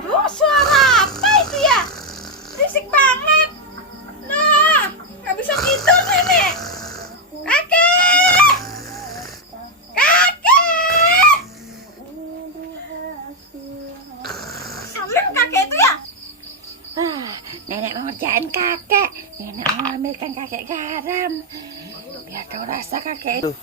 Aduh, suara apa itu ya? Risik banget. Nah, nggak bisa tidur nenek. Kakek! Kakek! Salim kakek itu ya? Nenek mau ngerjain kakek. Nenek mau ambilkan kakek garam. Biar kau rasa kakek itu.